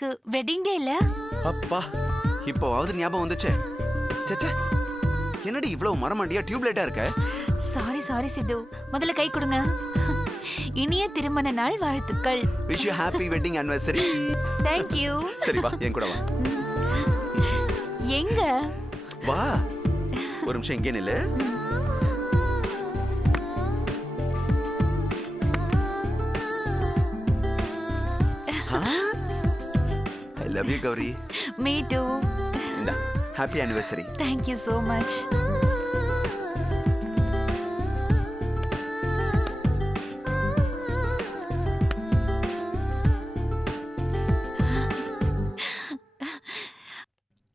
நமக்கு wedding day இல்ல? அப்பா இப்போவாவது ஞாபகம் வந்துச்சே. சச்சே, என்னடி இவ்வளவு மரமாண்டியா டியூப்லைட்டா இருக்க? சாரி சாரி சித்து, முதல்ல கை கொடுங்க. இனிய திருமண நாள் வாழ்த்துக்கள். Wish you happy wedding anniversary. Thank you. சரி வா என் கூட வா. எங்க? வா ஒரு நிமிஷம் இங்கே நில்லு. I love you Gowri. Me too. இந்தா happy anniversary. Thank you so much.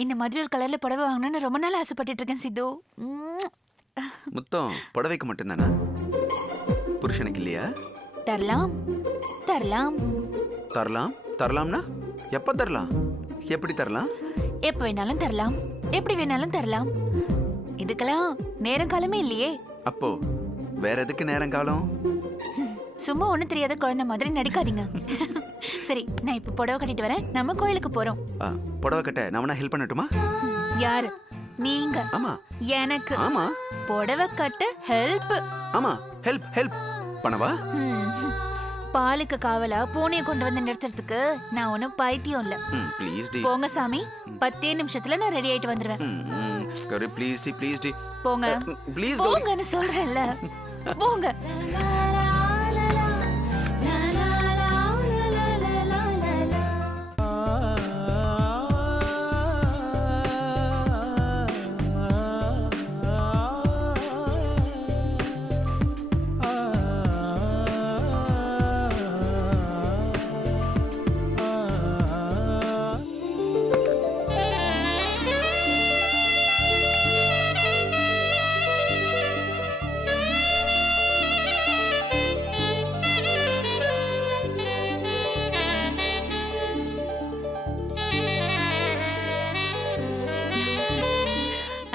இந்த மாதிரி ஒரு கலர்ல புடவை வாங்கணும்னு ரொம்ப நாள் ஆசைப்பட்டுட்டு இருக்கேன் சித்து. முத்தம் புடவைக்கு மட்டும்தானா? புருஷனுக்கு இல்லையா? தரலாம் தரலாம். தரலாம் தரலாம்னா எப்ப தரலாம்? எப்படி தரலாம்? எப்ப வேணாலும் தரலாம், எப்படி வேணாலும் தரலாம். இதுக்கெல்லாம் நேரம் காலமே இல்லையே. அப்போ வேற எதுக்கு நேரம் காலம்? சும்மா ஒண்ணும் தெரியாத குழந்தை மாதிரி நடிக்காதீங்க. சரி, நான் இப்ப புடவை கட்டிட்டு வரேன், நம்ம கோயிலுக்கு போறோம். புடவை கட்ட நான் ஹெல்ப் பண்ணட்டுமா? யாரு? நீங்க? ஆமா. எனக்கு? ஆமா. புடவை கட்ட ஹெல்ப்? ஆமா, ஹெல்ப் ஹெல்ப் பண்ணவா? பாலுக்கு காவலா பூனையை கொண்டு வந்து நிறுத்துறதுக்கு நான் ஒன்னும் பைத்தியம் இல்ல. ப்ளீஸ் டி. போங்க சாமி, 10 நிமிஷத்துல நான் ரெடி ஆயிட்டு வந்துருவேன். கௌரி ப்ளீஸ் டி ப்ளீஸ் டி. போங்க ப்ளீஸ் போங்கன்னு சொல்றேன்ல. போங்க.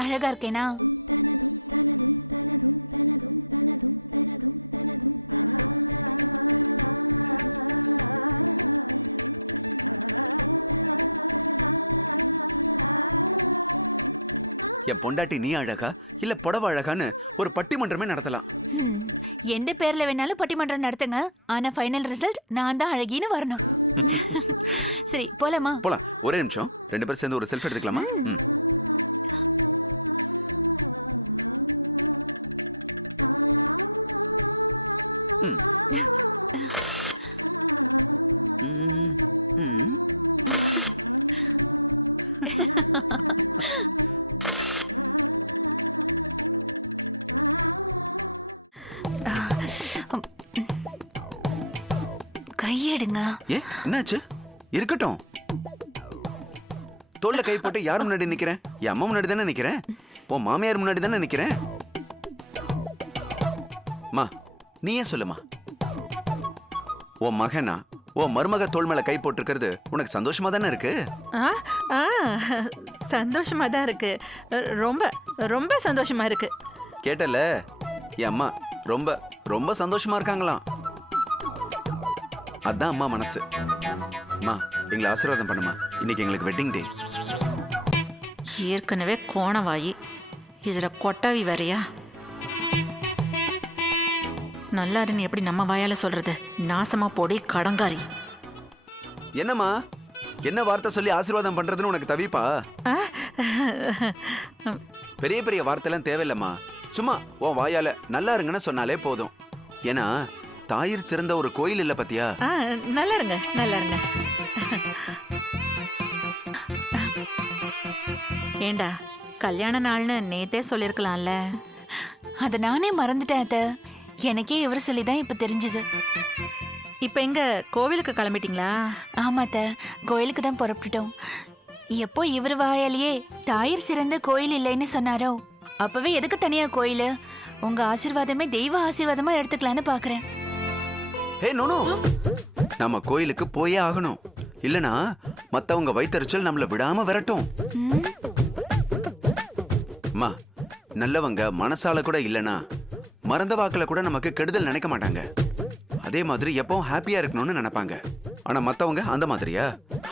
அழகா இருக்கேனா? என் பொண்டாட்டி நீ அழகா இல்ல புடவை அழகான்னு ஒரு பட்டிமன்றமே நடத்தலாம். எந்த பேர்ல வேணாலும் பட்டிமன்றம் நடத்துங்க, ஆனா ஃபைனல் ரிசல்ட் நான் தான் அழகின்னு வரணும். சரி போலாமா? போலாம். ஒரே நிமிஷம், 2 பேரும் சேர்ந்து ஒரு செல்ஃபி எடுத்துக்கலாமா? கையெடுங்க. என்னாச்சு? இருக்கட்டும். தோல்ல கை போட்டு யார் முன்னாடி நிக்கிறேன்? என் அம்மா முன்னாடி தானே நிக்கிறேன். உன் மாமியார் முன்னாடி தானே நிக்கிறேன். மா நீ ஏன் சொல்லுமா? உன் மகனா உன் மருமக தோள் மேல கை போட்டிருக்கிறது உனக்கு சந்தோஷமா தானே இருக்கு? சந்தோஷமா தான் இருக்கு. ரொம்ப ரொம்ப சந்தோஷமா இருக்கு. கேட்டல, என் அம்மா ரொம்ப ரொம்ப சந்தோஷமா இருக்காங்களாம். அதான் அம்மா மனசு. அம்மா எங்களை ஆசீர்வாதம் பண்ணுமா, இன்னைக்கு எங்களுக்கு வெட்டிங் டே. ஏற்கனவே கோணவாயி, இதுல கொட்டாவி வேறையா? நல்லா இருன்னு எப்படி நம்ம வாயால சொல்றது? நாசமா போடி கடங்காரி. என்னம்மா, என்ன வார்த்தை சொல்லி ஆசீர்வாதம் பண்றதுன்னு உனக்கு தவிப்பா? பெரிய பெரிய வார்த்தைலாம் தேவையில்லம்மா. சும்மா உன் வாயால நல்லா இருங்கன்னு சொன்னாலே போதும். ஏன்னா தாயிற் சிறந்த ஒரு கோயில் இல்ல பத்தியா? நல்லா இருங்க நல்லா இருங்க. ஏண்டா கல்யாண நாள்னு நேத்தே சொல்லிருக்கலாம்ல. அத நானே மறந்துட்டேன் அத்தை. எனக்கே இவர் சொல்லிதான் இப்ப தெரிஞ்சது. இப்ப எங்க கோவிலுக்கு கிளம்பிட்டீங்களா? ஆமா அத்தை, கோயிலுக்கு தான் புறப்பட்டுட்டோம். எப்போ இவர் வாயாலேயே தாயிற் சிறந்த கோயில் இல்லைன்னு சொன்னாரோ அப்பவே எதுக்கு தனியா கோயிலு? உங்க ஆசீர்வாதமே தெய்வ ஆசீர்வாதமா எடுத்துக்கலான்னு பாக்குறேன். ஹே நோனோ, நம்ம கோயிலுக்கு போயே ஆகணும். இல்லனா மத்தவங்க வயித்தறிச்சல் நம்மள விடாம விரட்டும். அம்மா, நல்லவங்க மனசால கூட இல்லனா மறந்த வாக்குல கூட நமக்கு கெடுதல் நினைக்க மாட்டாங்க. அதே மாதிரி எப்பவும் ஹாப்பியா இருக்கணும்னு நினைப்பாங்க. ஆனா மத்தவங்க அந்த மாதிரியா?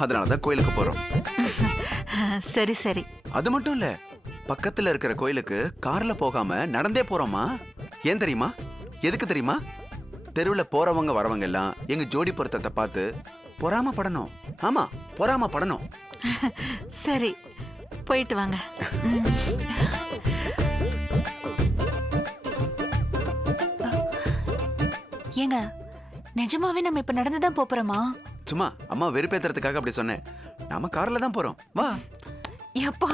அதனாலதான் கோயிலுக்கு போறோம். சரி சரி. அது மட்டும் இல்ல, பக்கத்துல இருக்கிற கோயிலுக்கு கார்ல போகாம நடந்தே போறோமா. ஏன் தெரியுமா? எதுக்கு தெரியுமா? தெருவுல போறவங்க வரவங்க எல்லாம் எங்க ஜோடி பொருத்தத்தை பார்த்து பொறாமப்படணும். ஆமா, பொறாமப்படணும். சரி, போயிட்டு வாங்க. ஏங்க, நிஜமாவே நம்ம இப்ப நடந்துதான் போறோமா? சும்மா அம்மா வெறுப்பேத்துறதுக்காக அப்படி சொன்னேன். நாம கார்ல தான் போறோம். வா. எப்பா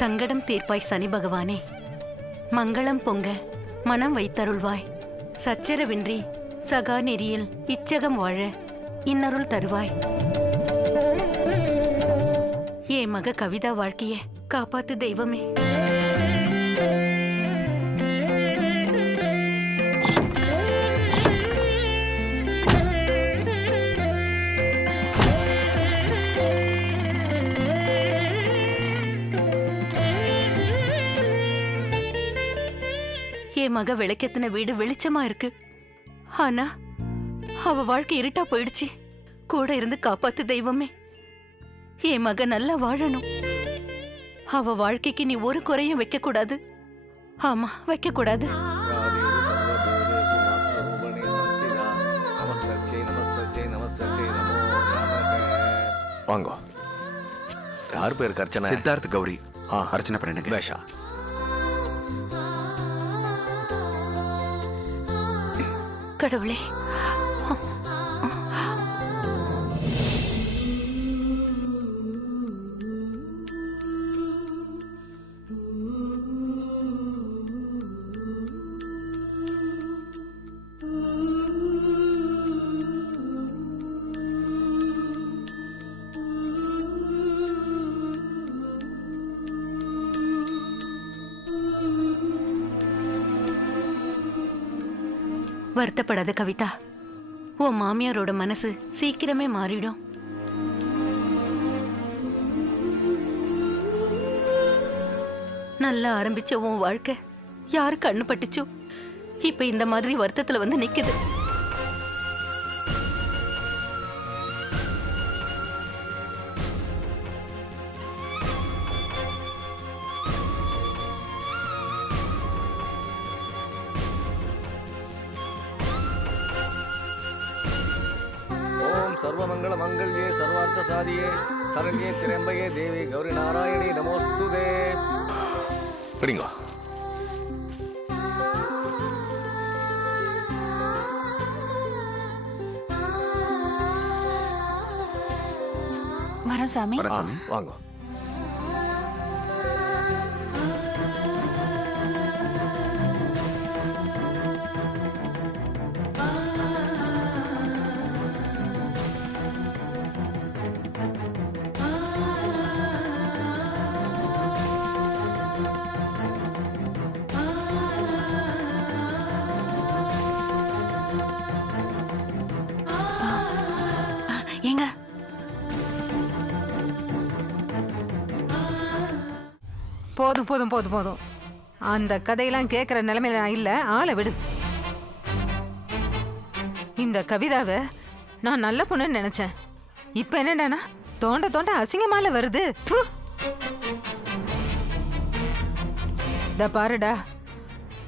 சங்கடம் தீர்ப்பாய் சனி பகவானே, மங்களம் பொங்க மனம் வைத்தருள்வாய், சச்சரவின்றி சகா நெறியில் இச்சகம் வாழ இன்னருள் தருவாய். ஏ மக கவிதா வாழ்க்கைய காப்பாத்து தெய்வமே. என் மக விளக்கெத்தின வீடு வெளிச்சமா இருக்கு. ஆனா அவ வாழ்க்கை இருட்டா போயிடுச்சு. கூட இருந்து காப்பாத்து தெய்வமே. என் மக நல்லா வாழணும். அவ வாழ்க்கைக்கு நீ ஒரு குறையும் வைக்க கூடாது. ஆமா, வைக்க கூடாது. வாங்கோ. யார் பேருக்கு அர்ச்சனை? சித்தார்த் கௌரி. அர்ச்சனை பண்ணிடுங்க. பேஷா. கடவுளே, வருத்தப்படாத கவிதா. உன் மாமியாரோட மனசு சீக்கிரமே மாறிடும். நல்லா ஆரம்பிச்ச உன் வாழ்க்கை யாரு கண்ணு பட்டுச்சோ இப்ப இந்த மாதிரி வருத்தத்துல வந்து நிக்குது. சர்வமங்கள மங்கள்யே சர்வார்த்த சாதியே சரண்யே திரம்பயே தேவி கௌரி நாராயணி நமோஸ்துதே. பிடிங்கோ. வரோம் சாமி. வாங்கோ. ஏங்க, போதும் போதும் போதும் போதும். அந்த கதையெல்லாம் கேட்குற நிலைமையில நான் இல்லை. ஆளை விடு. இந்த கவிதாவை நான் நல்ல பொண்ணுன்னு நினைச்சேன். இப்ப என்னடானா தோண்ட தோண்ட அசிங்கமால வருது. ப்பு. இத பாருடா,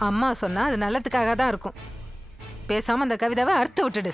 அம்மா சொன்னா அது நல்லதுக்காக தான் இருக்கும். பேசாம அந்த கவிதாவை அறுத்து விட்டுடு.